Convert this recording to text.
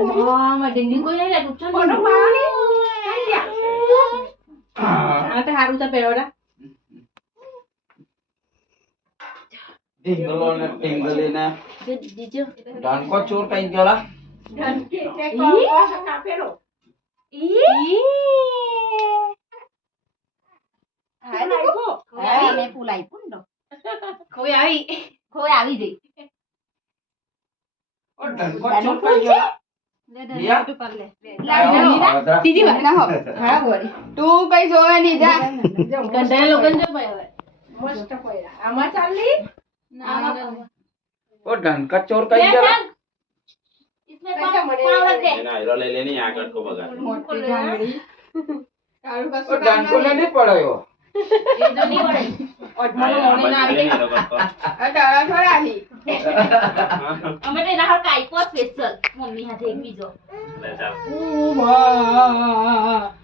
હા માં ડિંગી કોઈ નહીં નુકસાન ફોટો પાડો કઈ ગયા આ તો હારું તો પેરોડા ઢીંગલીને દીજો ડાનકો ચોર કઈ ગયેલા કે કોસ કાપેલો હાય લાગો હા મે ફૂલાઈ પુંડો કોઈ આવી જઈ ઓ ડાનકો ચોર કઈ ગયેલા યા તીજી વાર ના હો હા બોરી તું કઈ જોવે નહીં જા કંટાળા લોકોને જો ભાઈ હવે મસ્ત પડ્યા આમાં ચાલી ઓ ડાનકા ચોર કઈ ગયેલા इसमें पावर दे એના હીરો લઈ લેની આગળ કો બગાડ મોટી જાંગડી તારું ઓ કશું ડાનકો ને નહીં પડ્યો ये तो नहीं पड़े ઓઠમાનો મોણી ના આવી આ તારા થોડાથી અમે તો એના હર કાઈ કો સ્પેશિયલ મમ્મી હાથે એક બીજો લે ચાલ ઓ માં